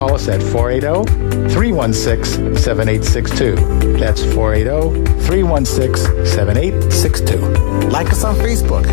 Call us at 480-316-7862. That's 480-316-7862. Like us on Facebook.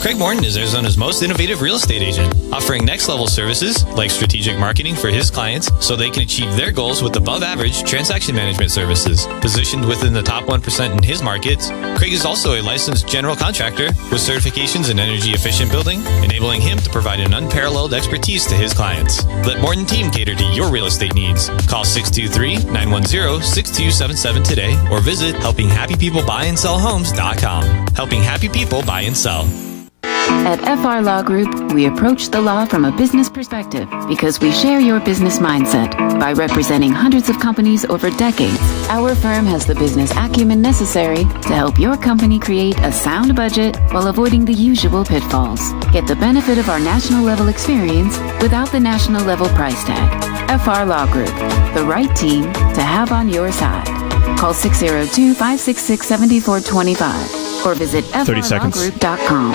Craig Morton is Arizona's most innovative real estate agent, offering next-level services like strategic marketing for his clients so they can achieve their goals with above-average transaction management services. Positioned within the top 1% in his markets, Craig is also a licensed general contractor with certifications in energy-efficient building, enabling him to provide an unparalleled expertise to his clients. Let Morton Team cater to your real estate needs. Call 623-910-6277 today or visit helpinghappypeoplebuyandsellhomes.com. Helping happy people buy and sell. At FR Law Group, we approach the law from a business perspective because we share your business mindset. By representing hundreds of companies over decades, our firm has the business acumen necessary to help your company create a sound budget while avoiding the usual pitfalls. Get the benefit of our national level experience without the national level price tag. FR Law Group, the right team to have on your side. Call 602-566-7425 or visit frlawgroup.com.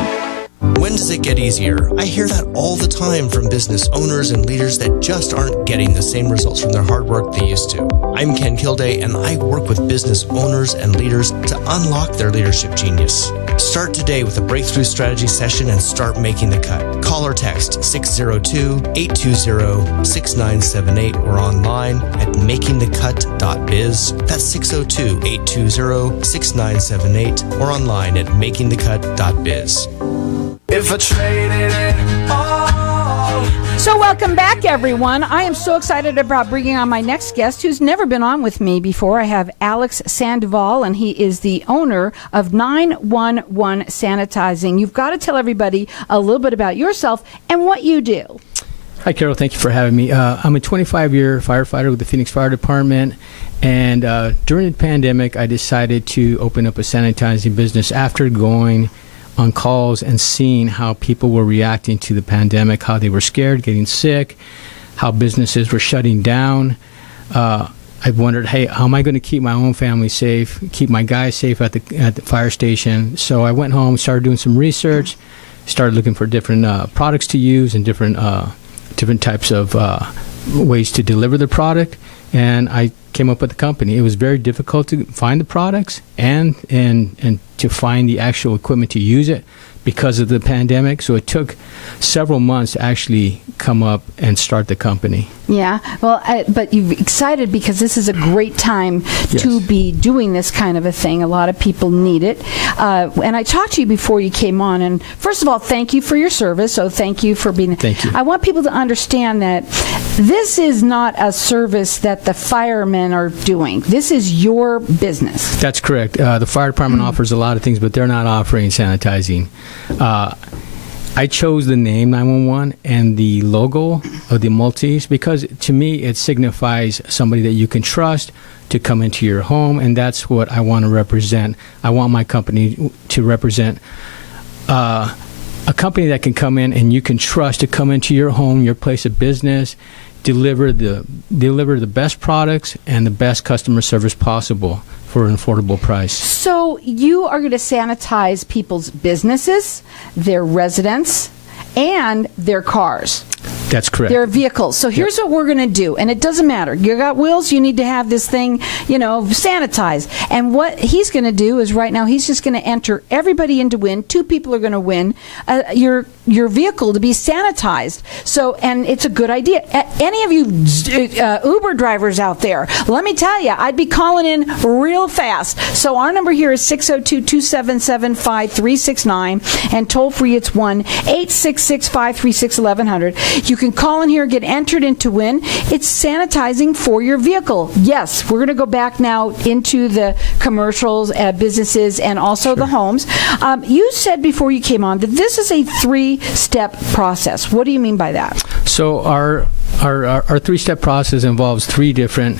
When does it get easier? I hear that all the time from business owners and leaders that just aren't getting the same results from their hard work they used to. I'm Ken Kilday, and I work with business owners and leaders to unlock their leadership genius. Start today with a breakthrough strategy session and start making the cut. Call or text 602-820-6978 or online at makingthecut.biz. That's 602-820-6978 or online at makingthecut.biz. If I traded it all. So welcome back, everyone. I am so excited about bringing on my next guest who's never been on with me before. I have Alex Sandoval, and he is the owner of 911 Sanitizing. You've got to tell everybody a little bit about yourself and what you do. Hi, Carol. Thank you for having me. I'm a 25-year firefighter with the Phoenix Fire Department, and during the pandemic, I decided to open up a sanitizing business after going on calls and seeing how people were reacting to the pandemic, how they were scared, getting sick, how businesses were shutting down. I wondered, hey, how am I going to keep my own family safe, keep my guys safe at the fire station? So I went home, started doing some research, started looking for different products to use and different types of ways to deliver the product, and I came up with the company. It was very difficult to find the products and to find the actual equipment to use it because of the pandemic. So it took several months to actually come up and start the company. Yeah, well, but you're excited because this is a great time to be doing this kind of a thing. A lot of people need it. And I talked to you before you came on, and first of all, thank you for your service. So thank you for being. Thank you. I want people to understand that this is not a service that the firemen are doing. This is your business. That's correct. The fire department offers a lot of things, but they're not offering sanitizing. I chose the name 911 and the logo of the multis because to me it signifies somebody that you can trust to come into your home, and that's what I want to represent. I want my company to represent a company that can come in and you can trust to come into your home, your place of business, deliver the best products and the best customer service possible for an affordable price. So you are going to sanitize people's businesses, their residents, and their cars. That's correct. Their vehicles. So here's what we're going to do, and it doesn't matter. You got wheels, you need to have this thing, sanitized. And what he's going to do is right now he's just going to enter everybody in to win. 2 people are going to win your vehicle to be sanitized. So, and it's a good idea. Any of you Uber drivers out there, let me tell you, I'd be calling in real fast. So our number here is 602-277-5369, and toll free it's 1-866-536-1100. You can call in here and get entered in to win. It's sanitizing for your vehicle. Yes, we're going to go back now into the commercials, businesses, and also the homes. You said before you came on that this is a 3-step process. What do you mean by that? So our 3-step process involves three different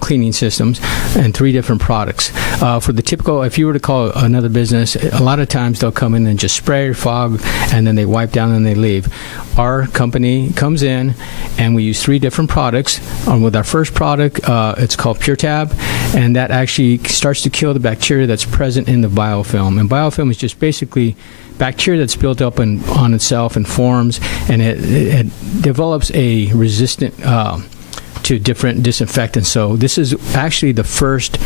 cleaning systems and 3 different products. For the typical, if you were to call another business, a lot of times they'll come in and just spray, fog, and then they wipe down and they leave. Our company comes in and we use 3 different products. With our first product, it's called Pure Tab, and that actually starts to kill the bacteria that's present in the biofilm. And biofilm is just basically bacteria that's built up on itself and forms, and it develops a resistant to different disinfectants. So this is actually the first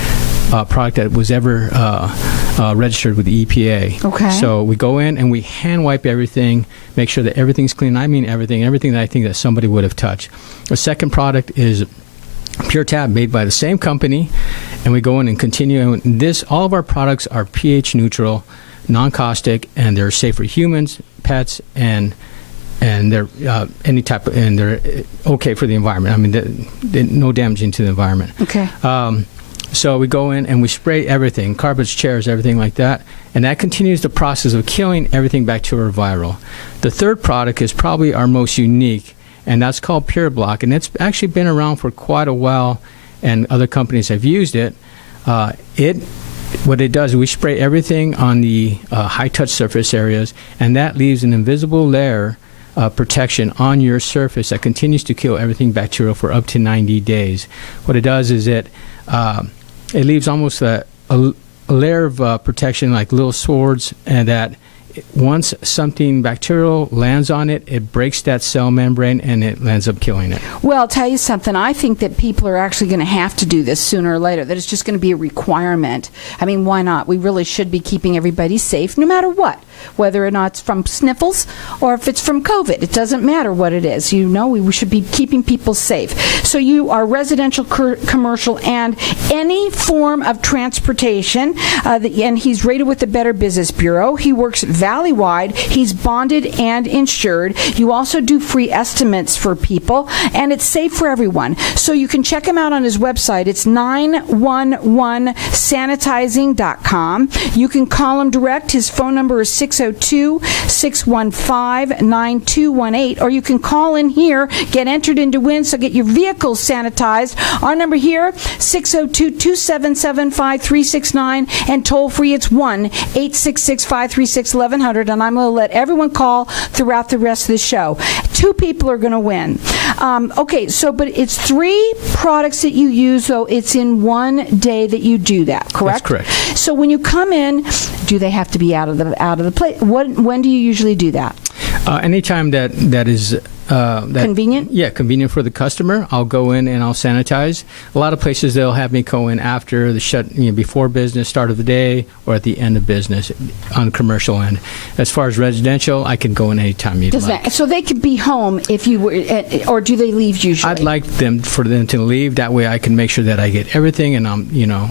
product that was ever registered with the EPA. Okay. So we go in and we hand wipe everything, make sure that everything's clean. I mean everything that I think that somebody would have touched. The second product is Pure Tab, made by the same company, and we go in and continue. And all of our products are pH neutral, non-caustic, and they're safe for humans, pets, and they're and they're okay for the environment. I mean, they're no damaging to the environment. Okay. So we go in and we spray everything, carpets, chairs, everything like that, and that continues the process of killing everything bacterial or viral. The third product is probably our most unique, and that's called Pure Block, and it's actually been around for quite a while, and other companies have used it. What it does is we spray everything on the high-touch surface areas, and that leaves an invisible layer protection on your surface that continues to kill everything bacterial for up to 90 days. What it does is it leaves almost a layer of protection, like little swords, and that once something bacterial lands on it, it breaks that cell membrane and it ends up killing it. Well, I'll tell you something. I think that people are actually going to have to do this sooner or later, that it's just going to be a requirement. I mean, why not? We really should be keeping everybody safe no matter what, whether or not it's from sniffles or if it's from COVID. It doesn't matter what it is. You know, we should be keeping people safe. So you are residential, commercial, and any form of transportation, and he's rated with the Better Business Bureau. He works valley-wide. He's bonded and insured. You also do free estimates for people, and it's safe for everyone. So you can check him out on his website. It's 911sanitizing.com. You can call him direct. His phone number is 602-615-9218, or you can call in here, get entered in to win, so get your vehicles sanitized. Our number here, 602-277-5369, and toll free, it's 1-866-536-1100, and I'm going to let everyone call throughout the rest of the show. 2 people are going to win. Okay, so, but it's 3 products that you use, though. It's in one day that you do that, correct? That's correct. So when you come in, do they have to be out of the place? When do you usually do that? Anytime that is convenient? Yeah, convenient for the customer. I'll go in and I'll sanitize. A lot of places, they'll have me go in after the before business, start of the day, or at the end of business on the commercial end. As far as residential, I can go in anytime you'd like. So they could be home if you were, or do they leave usually? I'd like for them to leave. That way I can make sure that I get everything and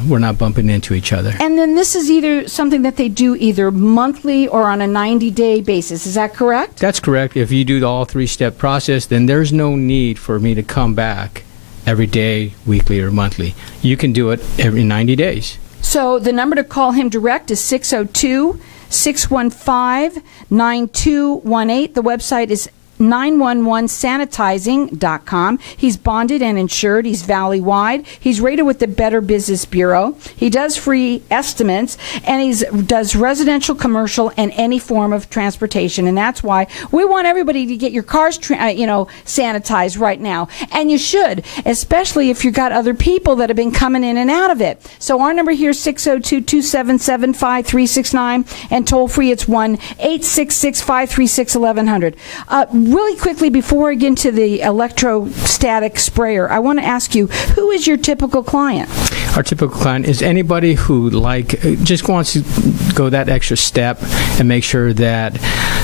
we're not bumping into each other. And then this is either something that they do either monthly or on a 90-day basis. Is that correct? That's correct. If you do the all 3-step process, then there's no need for me to come back every day, weekly, or monthly. You can do it every 90 days. So the number to call him direct is 602-615-9218. The website is 911sanitizing.com. He's bonded and insured. He's valley-wide. He's rated with the Better Business Bureau. He does free estimates, and he does residential, commercial, and any form of transportation. And that's why we want everybody to get your cars sanitized right now. And you should, especially if you've got other people that have been coming in and out of it. So our number here is 602-277-5369, and toll-free it's 1-866-536-1100. Really quickly, before I get into the electrostatic sprayer, I want to ask you, who is your typical client? Our typical client is anybody who just wants to go that extra step and make sure that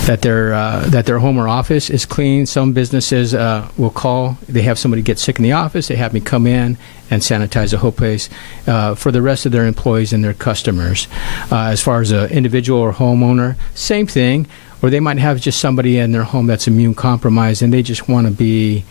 their home or office is clean. Some businesses will call. They have somebody get sick in the office. They have me come in and sanitize the whole place for the rest of their employees and their customers. As far as an individual or homeowner, same thing. Or they might have just somebody in their home that's immune compromised and they just want to be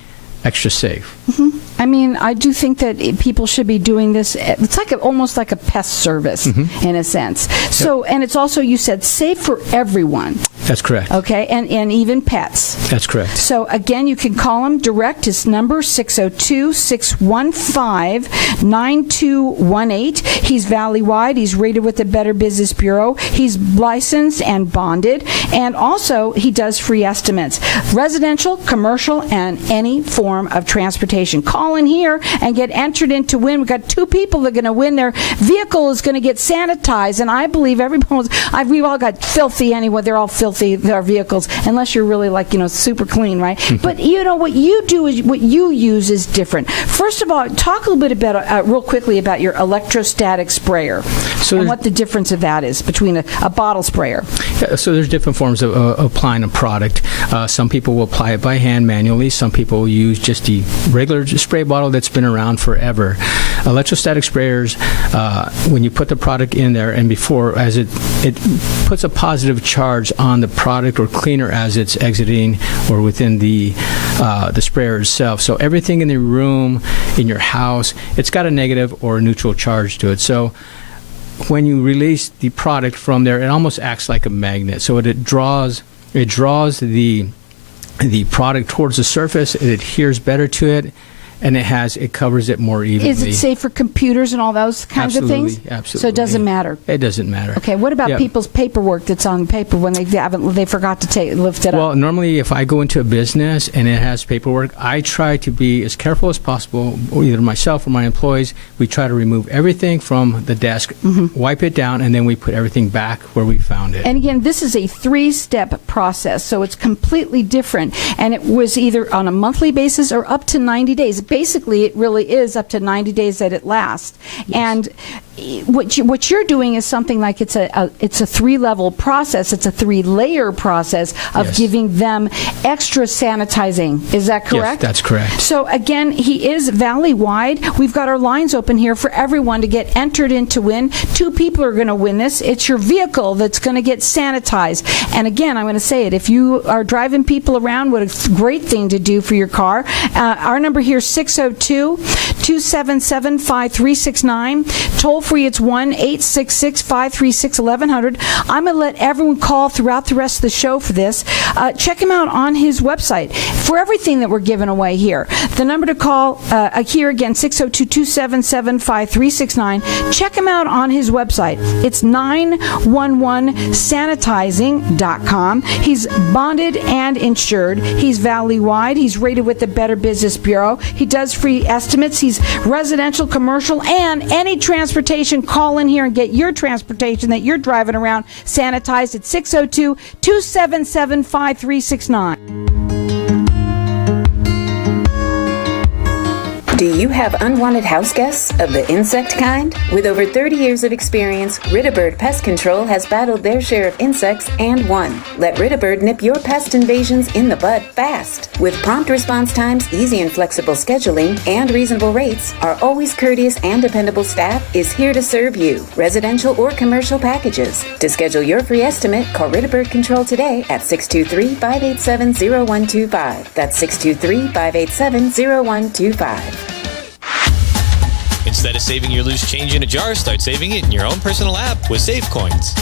extra safe. Mm-hmm. I mean, I do think that people should be doing this. It's almost like a pest service in a sense. So, and it's also, you said, safe for everyone. That's correct. Okay, and even pets. That's correct. So again, you can call him direct. His number 602-615-9218. He's valley-wide. He's rated with the Better Business Bureau. He's licensed and bonded, and also he does free estimates, residential, commercial, and any form of transportation. Call in here and get entered in to win. We've got 2 people that are going to win. Their vehicle is going to get sanitized, and I believe we've all got filthy anyway. They're all filthy, their vehicles, unless you're really super clean, right? But what you do is what you use is different. First of all, talk a little bit about real quickly about your electrostatic sprayer and what the difference of that is between a bottle sprayer. Yeah, so there's different forms of applying a product. Some people will apply it by hand manually. Some people will use just the regular spray bottle that's been around forever. Electrostatic sprayers, when you put the product in there and before, as it puts a positive charge on the product or cleaner as it's exiting or within the sprayer itself. So everything in the room, in your house, it's got a negative or a neutral charge to it. So when you release the product from there, it almost acts like a magnet. So it draws the product towards the surface. It adheres better to it, and it covers it more evenly. Is it safe for computers and all those kinds of things? Absolutely. So it doesn't matter. It doesn't matter. Okay. What about people's paperwork that's on paper when they forgot to lift it up? Well, normally if I go into a business and it has paperwork, I try to be as careful as possible. Either myself or my employees, we try to remove everything from the desk, wipe it down, and then we put everything back where we found it. And again, this is a 3-step process, so it's completely different. And it was either on a monthly basis or up to 90 days. Basically, it really is up to 90 days that it lasts. Yes. And what you're doing is something like it's a 3-level process. It's a 3-layer process of giving them extra sanitizing. Is that correct? Yes, that's correct. So again, he is valley-wide. We've got our lines open here for everyone to get entered in to win. 2 people are going to win this. It's your vehicle that's going to get sanitized. And again, I'm going to say it. If you are driving people around, what a great thing to do for your car. Our number here is 602-277-5369. Toll free, it's 1-866-536-1100. I'm going to let everyone call throughout the rest of the show for this. Check him out on his website for everything that we're giving away here. The number to call here again, 602-277-5369. Check him out on his website. It's 911sanitizing.com. He's bonded and insured. He's valley-wide. He's rated with the Better Business Bureau. He does free estimates. He's residential, commercial, and any transportation. Call in here and get your transportation that you're driving around sanitized at 602-277-5369. Do you have unwanted house guests of the insect kind? With over 30 years of experience, Rid-A-Bird Pest Control has battled their share of insects and won. Let Rid-A-Bird nip your pest invasions in the bud fast. With prompt response times, easy and flexible scheduling, and reasonable rates, our always courteous and dependable staff is here to serve you, residential or commercial packages. To schedule your free estimate, call Rid-A-Bird Control today at 623-587-0125. That's 623-587-0125. Instead of saving your loose change in a jar, start saving it in your own personal app with SaveCoins.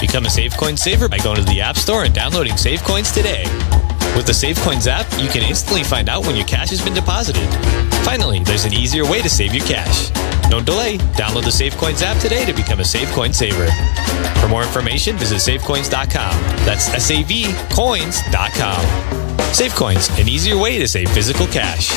Become a SaveCoins saver by going to the App Store and downloading SaveCoins today. With the SaveCoins app, you can instantly find out when your cash has been deposited. Finally, there's an easier way to save your cash. Don't delay. Download the SaveCoins app today to become a SaveCoins saver. For more information, visit SaveCoins.com. That's SAVCoins.com. SaveCoins, an easier way to save physical cash.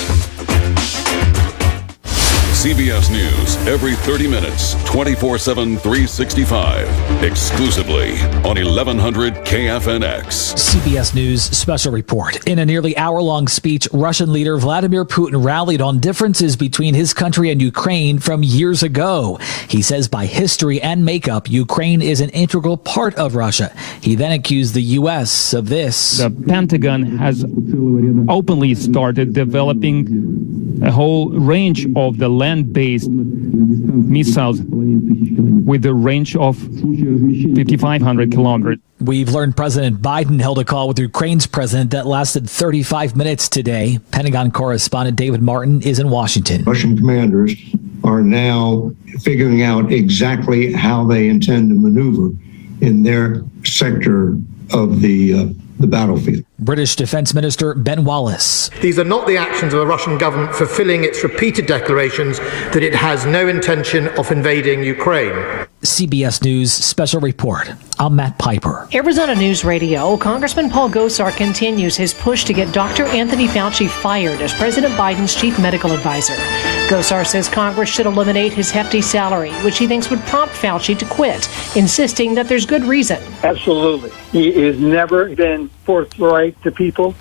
CBS News every 30 minutes, 24/7, 365. Exclusively on 1100 KFNX. CBS News special report. In a nearly hour-long speech, Russian leader Vladimir Putin rallied on differences between his country and Ukraine from years ago. He says by history and makeup, Ukraine is an integral part of Russia. He then accused the U.S. of this. The Pentagon has openly started developing a whole range of the land-based missiles with a range of 5,500 kilometers. We've learned President Biden held a call with Ukraine's president that lasted 35 minutes today. Pentagon correspondent David Martin is in Washington. Russian commanders are now figuring out exactly how they intend to maneuver in their sector of the battlefield. British Defense Minister Ben Wallace. These are not the actions of the Russian government fulfilling its repeated declarations that it has no intention of invading Ukraine. CBS News Special Report. I'm Matt Piper. Arizona News Radio. Congressman Paul Gosar continues his push to get Dr. Anthony Fauci fired as President Biden's chief medical advisor. Gosar says Congress should eliminate his hefty salary, which he thinks would prompt Fauci to quit, insisting that there's good reason. Absolutely. He has never been forthright to people.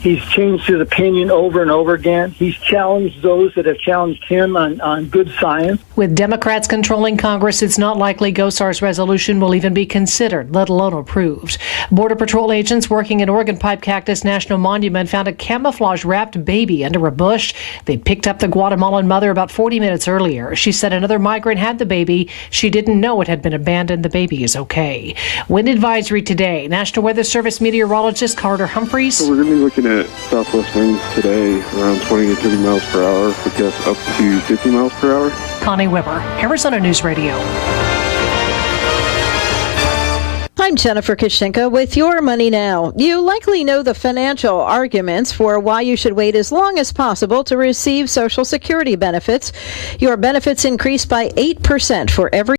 He's changed his opinion over and over again. He's challenged those that have challenged him on good science. With Democrats controlling Congress, it's not likely Gosar's resolution will even be considered, let alone approved. Border Patrol agents working at Oregon Pipe Cactus National Monument found a camouflage-wrapped baby under a bush. They picked up the Guatemalan mother about 40 minutes earlier. She said another migrant had the baby. She didn't know it had been abandoned. The baby is okay. Wind advisory today. National Weather Service meteorologist Carter Humphreys. So we're going to be looking at southwest winds today around 20 to 30 miles per hour, with gusts up to 50 miles per hour. Connie Weber, Arizona News Radio. I'm Jennifer Kishenka with Your Money Now. You likely know the financial arguments for why you should wait as long as possible to receive Social Security benefits. Your benefits increase by 8% for every